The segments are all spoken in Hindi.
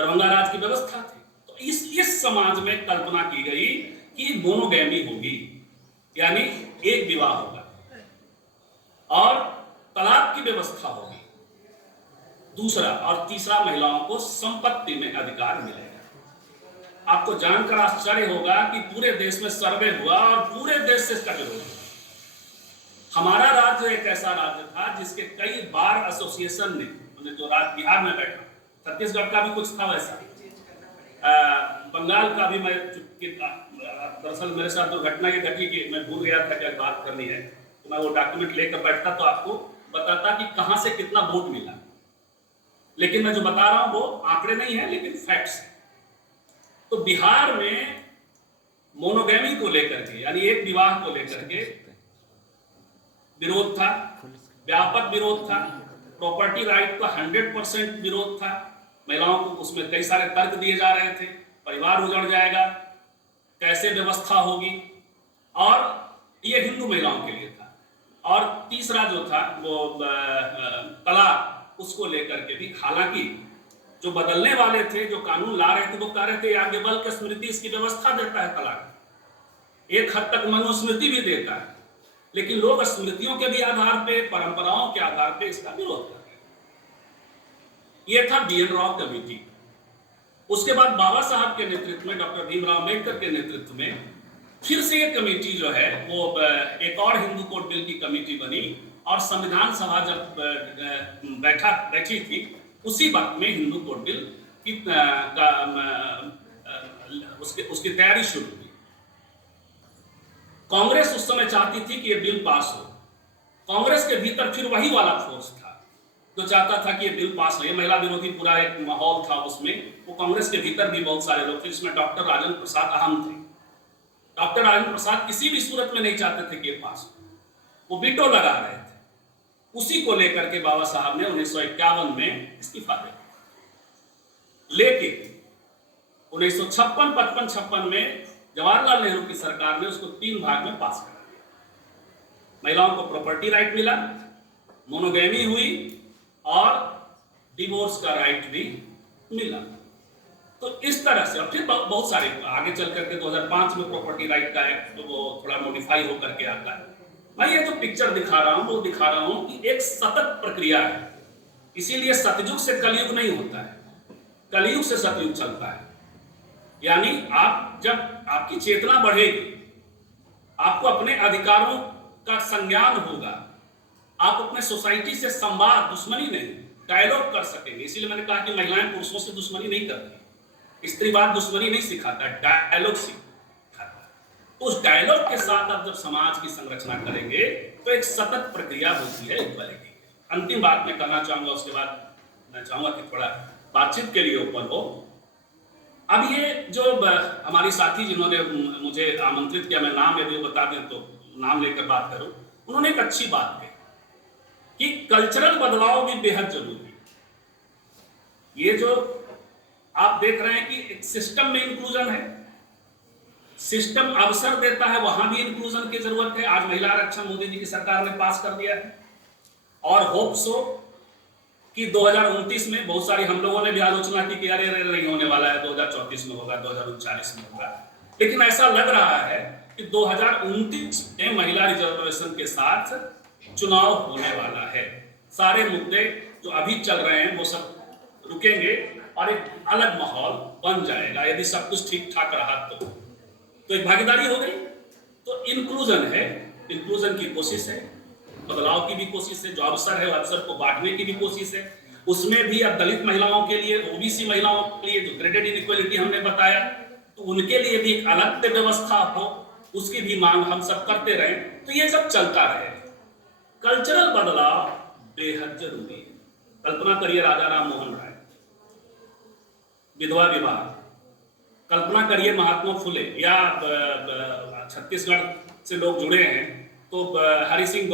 दरभंगा राज की व्यवस्था थी। तो इस समाज में कल्पना की गई कि मोनोगैमी होगी, यानी एक विवाह होगा और तलाक की व्यवस्था होगी, दूसरा और तीसरा महिलाओं को संपत्ति में अधिकार मिलेगा। आपको जानकर आश्चर्य होगा कि पूरे देश में सर्वे हुआ और पूरे देश से इसका विरोध हुआ। हमारा राज्य एक ऐसा राज्य था जिसके कई बार एसोसिएशन ने, जो राज्य बिहार में बैठा, छत्तीसगढ़ का भी कुछ था वैसा, बंगाल का भी, मैं दरअसल मेरे साथ दुर्घटना ये घटी कि मैं भूल गया था क्या बात करनी है, तो मैं वो डॉक्यूमेंट लेकर बैठता तो आपको बताता कि कहां से कितना वोट मिला। लेकिन मैं जो बता रहा हूं वो आंकड़े नहीं है लेकिन फैक्ट्स है। तो बिहार में मोनोगैमी को लेकर के, यानी एक विवाह को लेकर के विरोध था, व्यापक विरोध था। प्रॉपर्टी राइट का 100% विरोध था। महिलाओं को उसमें कई सारे तर्क दिए जा रहे थे, परिवार उजड़ जाएगा, कैसे व्यवस्था होगी, और ये हिंदू महिलाओं के लिए था। और तीसरा जो था वो तलाक, उसको लेकर के भी, हालांकि जो बदलने वाले थे, जो कानून ला रहे थे, वो कह रहे थे याज्ञवल्क्य स्मृति इसकी व्यवस्था देता है तलाक, एक हद तक मनुस्मृति भी देता है, लेकिन लोग स्मृतियों के भी आधार पे, परंपराओं के आधार पे इसका विरोध कर रहे हैं। यह था BN राव कमेटी। उसके बाद बाबा साहब के नेतृत्व में, डॉक्टर भीमराव अम्बेडकर के नेतृत्व में फिर से ये कमेटी जो है वो एक और हिंदू कोड बिल की कमेटी बनी, और संविधान सभा जब बैठी थी, उसी वक्त में हिंदू कोड बिल की उसकी तैयारी शुरू हुई। कांग्रेस उस समय चाहती थी कि ये बिल पास हो। कांग्रेस के भीतर फिर वही वाला फोर्स था जो चाहता था कि ये बिल पास हो। ये महिला विरोधी पूरा एक माहौल था उसमें। वो कांग्रेस के भीतर भी बहुत सारे लोग थे, जिसमें डॉक्टर राजेंद्र प्रसाद अहम थे। डॉक्टर राजेंद्र प्रसाद किसी भी सूरत में नहीं चाहते थे कि ये पास हो, वो वीटो लगा रहे थे। उसी को लेकर के बाबा साहब ने 1951 में इस्तीफा दे दिया। लेकिन 1956, 55, 56 में जवाहरलाल नेहरू की सरकार ने उसको 3 भाग में पास करा दिया। महिलाओं को प्रॉपर्टी राइट मिला, मोनोगैमी हुई, और डिवोर्स का राइट भी मिला। तो इस तरह से, और फिर बहुत सारे आगे चल करके 2005 में प्रॉपर्टी राइट का एक्ट तो वो थोड़ा मॉडिफाई होकर के आता है। मैं ये जो पिक्चर दिखा रहा हूं वो दिखा रहा हूं कि एक सतत प्रक्रिया है। इसीलिए सतयुग से कलयुग नहीं होता है, कलयुग से सतयुग चलता है। यानी आप जब आपकी चेतना बढ़ेगी, आपको अपने अधिकारों का संज्ञान होगा, आप अपने सोसाइटी से संवाद, दुश्मनी नहीं, डायलॉग कर सकेंगे। इसीलिए मैंने कहा कि महिलाएं पुरुषों से दुश्मनी नहीं करती, स्त्रीवाद दुश्मनी नहीं सिखाता, डायलॉग सिखाता। तो उस डायलॉग के साथ आप जब समाज की संरचना करेंगे तो एक सतत प्रक्रिया होती है इक्वालिटी। अंतिम बात मैं कहना चाहूंगा, उसके बाद मैं चाहूंगा कि थोड़ा बातचीत के लिए ओपन हो। अब ये जो हमारी साथी जिन्होंने मुझे आमंत्रित किया, मैं नाम यदि बता दें तो नाम लेकर बात करूं, उन्होंने एक अच्छी बात कही कि कल्चरल बदलाव भी बेहद जरूरी है। ये जो आप देख रहे हैं कि एक सिस्टम में इंक्लूजन है, सिस्टम अवसर देता है, वहां भी इंक्लूजन की जरूरत है। आज महिला आरक्षण मोदी जी की सरकार ने पास कर दिया है, और होप सो कि 2029 में, बहुत सारी हम लोगों ने भी आलोचना की कि अरे नहीं होने वाला है, 2034 में होगा, 2039 में होगा, लेकिन ऐसा लग रहा है कि 2029 में महिला रिजर्वेशन के साथ चुनाव होने वाला है। सारे मुद्दे जो अभी चल रहे हैं वो सब रुकेंगे और एक अलग माहौल बन जाएगा यदि सब कुछ ठीक ठाक रहा तो एक भागीदारी हो गई। तो इंक्लूजन है, इंक्लूजन की कोशिश है, बदलाव की भी कोशिश है, जो अवसर है अवसर को बांटने की भी कोशिश है। उसमें भी अब दलित महिलाओं के लिए, ओबीसी महिलाओं के लिए जो ग्रेडेड इनइक्वालिटी हमने बताया, तो उनके लिए भी एक अलग व्यवस्था हो, उसकी भी मांग हम सब करते रहे। तो ये सब चलता रहे। कल्चरल बदलाव बेहद जरूरी है। कल्पना करिए राजा राम मोहन राय, विधवा विवाह, कल्पना करिए महात्मा फुले, या छत्तीसगढ़ से लोग जुड़े हैं तो हरि सिंह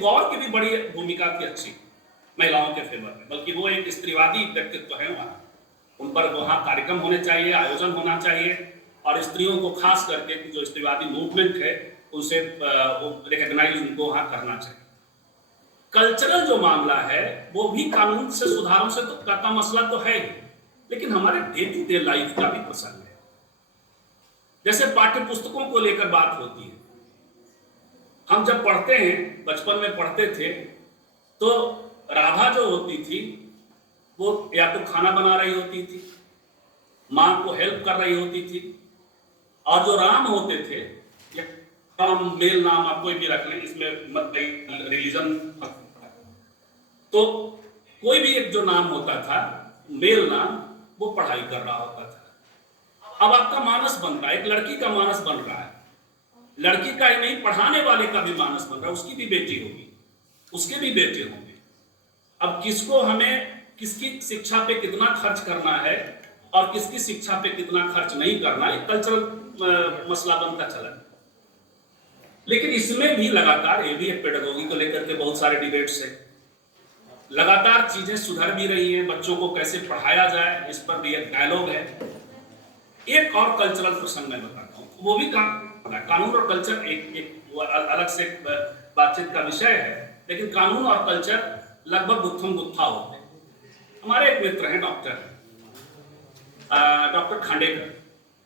गौर की भी बड़ी भूमिका थी अच्छी महिलाओं के फेवर में, बल्कि वो एक स्त्रीवादी व्यक्तित्व है। वहाँ उन पर वहाँ कार्यक्रम होने चाहिए, आयोजन होना चाहिए, और स्त्रियों को खास करके जो स्त्रीवादी मूवमेंट है उनसे रिकॉग्नाइज उनको वहाँ करना चाहिए। कल्चरल जो मामला है वो भी कानून से सुधारों से तो का मसला तो है ही, लेकिन हमारे डे टू डे लाइफ का भी प्रसंग है। जैसे पाठ्य पुस्तकों को लेकर बात होती है, हम जब पढ़ते हैं, बचपन में पढ़ते थे, तो राधा जो होती थी वो या तो खाना बना रही होती थी, माँ को हेल्प कर रही होती थी, और जो राम होते थे, या राम मेल नाम आप कोई भी रख लें, इसमें मत रिलीजन, तो कोई भी एक जो नाम होता था मेल नाम, वो पढ़ाई कर रहा होता था। अब आपका मानस बन रहा है, एक लड़की का मानस बन रहा है, लड़की का ही नहीं, पढ़ाने वाले का भी मानस बन रहा है, उसकी भी बेटी होगी, उसके भी बेटे होंगे। अब किसको हमें किसकी शिक्षा पे कितना खर्च करना है और किसकी शिक्षा पे कितना खर्च नहीं करना, एक कल्चरल मसला बनता चला। लेकिन इसमें भी लगातार, ये भी एक पेडागोगी को लेकर के बहुत सारे डिबेट्स है, लगातार चीजें सुधर भी रही हैं, बच्चों को कैसे पढ़ाया जाए इस पर भी एक डायलॉग है। एक और कल्चरल प्रसंग मैं बताता हूँ, वो भी कानून और कल्चर एक अलग से बातचीत का विषय है, लेकिन कानून और कल्चर लगभग गुत्थम गुत्था होते हैं। हमारे एक मित्र हैं डॉक्टर खांडेकर,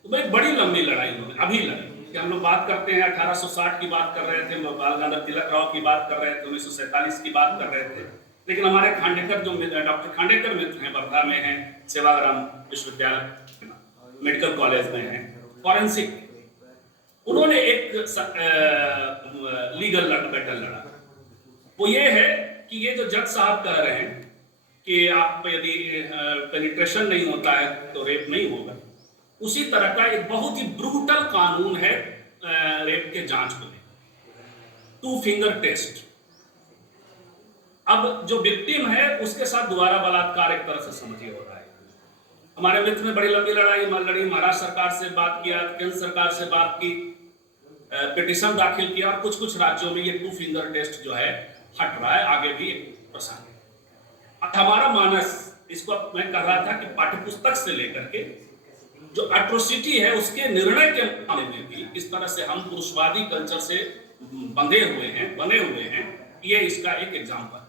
तो एक बड़ी लंबी लड़ाई उन्होंने अभी लड़ी, कि हम लोग बात करते हैं 1860 की बात कर रहे थे, बाल गंगाधर तिलक राव की बात कर रहे थे, 1947 की बात कर रहे थे, लेकिन हमारे खांडेकर जो डॉक्टर खांडेकर मित्र हैं, वर्धा में हैं, सेवाग्राम विश्वविद्यालय मेडिकल कॉलेज में हैं, फॉरेंसिक, उन्होंने एक लीगल बैटल लड़ा। वो ये है कि ये जो जज साहब कह रहे हैं कि आप यदि पेनिट्रेशन नहीं होता है तो रेप नहीं होगा, उसी तरह का एक बहुत ही ब्रूटल कानून है रेप के जांच को लेकर, 2 फिंगर टेस्ट। अब जो विक्टिम है उसके साथ दोबारा बलात्कार एक तरह से समझिए हो रहा है। हमारे मित्र ने बड़ी लंबी लड़ी, महाराष्ट्र सरकार से बात किया, केंद्र सरकार से बात की, पिटीशन दाखिल किया, और कुछ कुछ राज्यों में ये 2 फिंगर टेस्ट जो है हट रहा है, आगे भी प्रसंग है। हमारा मानस, इसको मैं कह रहा था कि पाठ्यपुस्तक से लेकर के जो एट्रोसिटी है उसके निर्णय के मामले में भी इस तरह से हम पुरुषवादी कल्चर से बने हुए हैं, ये इसका एक एग्जाम्पल।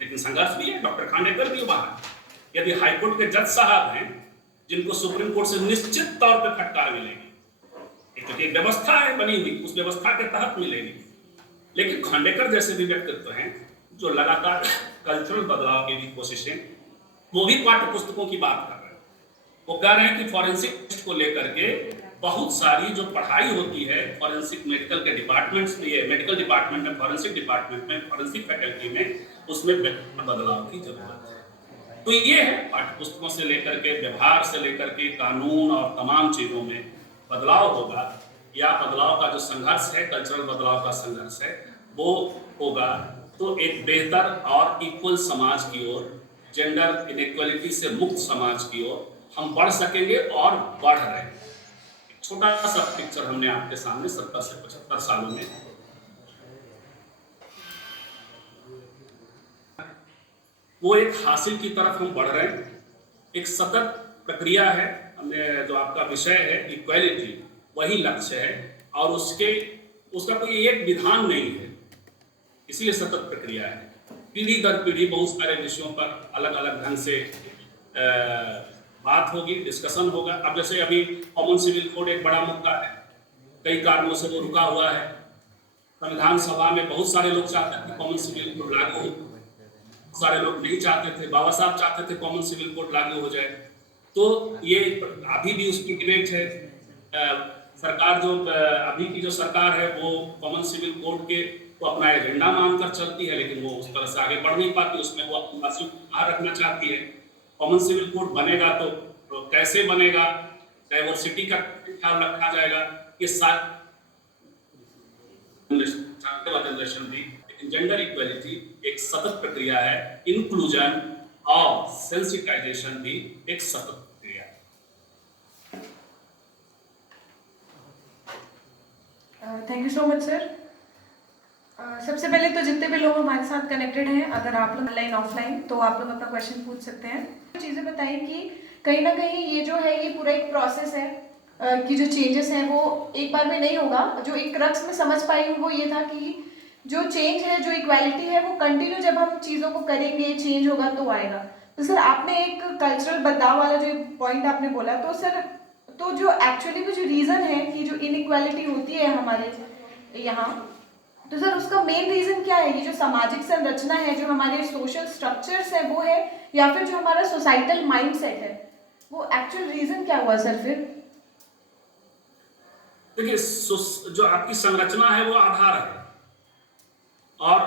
लेकिन संघर्ष भी है, डॉक्टर खांडेकर भी वहां, यदि हाईकोर्ट के जज साहब हैं जिनको सुप्रीम कोर्ट से निश्चित तौर पर फटकार मिलेगी, क्योंकि एक व्यवस्था है बनी हुई, उस व्यवस्था के तहत मिलेगी, लेकिन खांडेकर जैसे भी व्यक्तित्व हैं जो लगातार कल्चरल बदलाव की भी कोशिशें, वो भी पाठ्य पुस्तकों की बात कर रहे हैं। वो कह रहे हैं कि फॉरेंसिक टेस्ट को लेकर के बहुत सारी जो पढ़ाई होती है फॉरेंसिक मेडिकल के डिपार्टमेंट्स में, मेडिकल डिपार्टमेंट में, फॉरेंसिक डिपार्टमेंट में, फॉरेंसिक फैकल्टी में, उसमें बदलाव की जरूरत है। तो ये है पाठ्य पुस्तकों से लेकर के, व्यवहार से लेकर के, कानून और तमाम चीजों में बदलाव होगा, या बदलाव का जो संघर्ष है, कल्चरल बदलाव का संघर्ष है, वो होगा, तो एक बेहतर और इक्वल समाज की ओर, जेंडर इनइक्वालिटी से मुक्त समाज की ओर हम बढ़ सकेंगे और बढ़ रहे हैं। एक छोटा सा पिक्चर हमने आपके सामने 70 से 75 सालों में, वो एक हासिल की तरफ हम बढ़ रहे हैं, एक सतत प्रक्रिया है। हमने जो आपका विषय है इक्वालिटी, वही लक्ष्य है, और उसका कोई एक विधान नहीं है, इसलिए सतत प्रक्रिया है। पीढ़ी दर पीढ़ी बहुत सारे विषयों पर अलग अलग ढंग से बात होगी, डिस्कशन होगा। अब जैसे अभी कॉमन सिविल कोड एक बड़ा मुद्दा है, कई कारणों से वो रुका हुआ है। संविधान सभा में बहुत सारे लोग चाहते थे कॉमन सिविल कोड लागू हो, सारे लोग नहीं चाहते थे। बाबा साहब चाहते थे कॉमन सिविल कोड लागू हो जाए, तो ये अभी भी उसकी डिबेट है। सरकार जो अभी की जो सरकार है वो कॉमन सिविल कोड के को अपना एजेंडा मानकर चलती है, लेकिन वो उस तरह से आगे बढ़ नहीं पाती, उसमें वो अपनी बात बाहर रखना चाहती है। कॉमन सिविल कोड बनेगा तो कैसे बनेगा, डाइवर्सिटी का ख्याल रखा जाएगा, ये सारे जनरेशन भी, लेकिन जेंडर इक्वालिटी एक सतत प्रक्रिया है, इंक्लूजन और सेंसिटाइजेशन भी एक सतत प्रक्रिया है। Thank you so much sir. सबसे पहले तो जितने भी लोग हमारे साथ कनेक्टेड हैं, अगर आप लोग ऑनलाइन ऑफलाइन, तो आप लोग अपना क्वेश्चन पूछ सकते हैं। चीज़ें बताएं कि कहीं ना कहीं ये जो है, ये पूरा एक प्रोसेस है कि जो चेंजेस हैं वो एक बार में नहीं होगा। जो एक क्रक्स में समझ पाई हूँ वो ये था कि जो चेंज है, जो इक्वालिटी है, वो कंटिन्यू जब हम चीज़ों को करेंगे, चेंज होगा तो आएगा। तो सर आपने एक कल्चरल बदलाव वाला जो पॉइंट आपने बोला, तो सर तो जो एक्चुअली में जो रीज़न है कि जो इनइक्वालिटी होती है हमारे यहाँ, तो सर उसका मेन रीज़न क्या है? ये जो सामाजिक संरचना है, जो हमारे सोशल स्ट्रक्चर्स है, वो है, या फिर जो हमारा सोसाइटल माइंडसेट है, वो एक्चुअल रीज़न क्या हुआ सर फिर? देखिए, जो आपकी संरचना है वो आधार है, और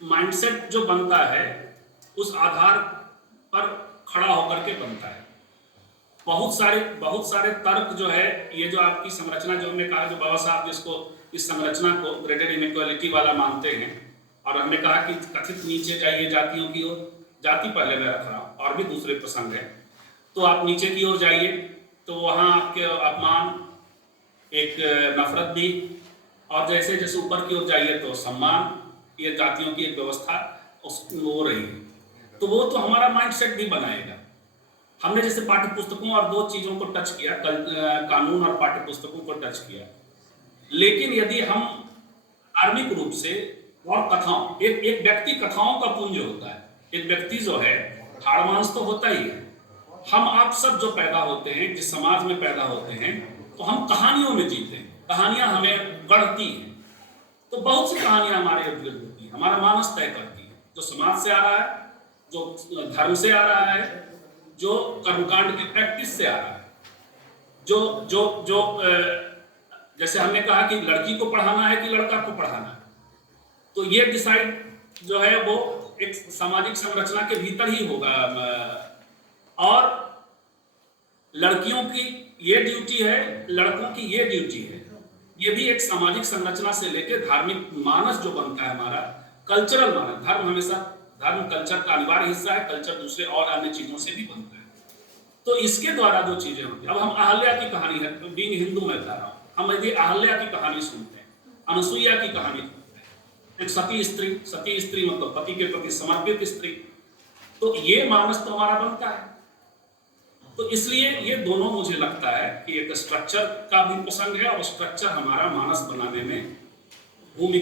माइंडसेट जो बनता है उस आधार पर खड़ा होकर के बनता है। बहुत सारे तर्क जो है, ये जो आपकी संरचना, जो हमने कहा, जो बाबा साहब जिसको इस संरचना को ग्रेडेड इनइक्वालिटी वाला मानते हैं, और हमने कहा कि कथित नीचे जाइए जातियों की ओर, जाति पहले मैं रख रहा हूँ, और भी दूसरे प्रसंग है, तो आप नीचे की ओर जाइए तो वहाँ आपके अपमान, एक नफरत भी, और जैसे जैसे ऊपर की ओर जाइए तो सम्मान, ये जातियों की एक व्यवस्था उस वो रही है। तो वो तो हमारा माइंडसेट भी बनाएगा। हमने जैसे पाठ्य पुस्तकों और दो चीज़ों को टच किया, कानून और पाठ्य पुस्तकों को टच किया, लेकिन यदि हम धार्मिक रूप से और कथाओं, एक व्यक्ति कथाओं का पुंज होता है। एक व्यक्ति जो है, हाड़ मांस तो होता ही है। हम आप सब जो पैदा होते हैं, जिस समाज में पैदा होते हैं, तो हम कहानियों में जीते हैं, कहानियां हमें गढ़ती हैं। तो बहुत सी कहानियां हमारे इर्द गिर्द होती हैं, हमारा मानस तय करती है, जो समाज से आ रहा है, जो धर्म से आ रहा है, जो कर्मकांड की प्रैक्टिस से आ रहा है, जो जो जो जैसे हमने कहा कि लड़की को पढ़ाना है कि लड़का को पढ़ाना है, तो ये डिसाइड जो है वो एक सामाजिक संरचना के भीतर ही होगा। और लड़कियों की ये ड्यूटी है, लड़कों की ये ड्यूटी है। ये भी एक सामाजिक संरचना से लेकर धार्मिक मानस जो बनता है हमारा, कल्चरल मानस। धर्म हमेशा, धर्म कल्चर का अनिवार्य हिस्सा है, कल्चर दूसरे और अन्य चीजों से भी बनता है। तो इसके द्वारा जो चीजें होती हैं, अब हम अहल्या की कहानी है, बीइंग हिंदू मैं बता रहा हूँ, हम यदि अहल्या की कहानी सुनते हैं, अनुसुईया की कहानी सुनते हैं, एक सती स्त्री मतलब पति के प्रति समर्पित स्त्री, तो ये मानस तो हमारा बनता है। तो इसलिए ये दोनों मुझे लगता है कि एक स्ट्रक्चर का भी प्रसंग है, और स्ट्रक्चर हमारा मानस बनाने में भूमिका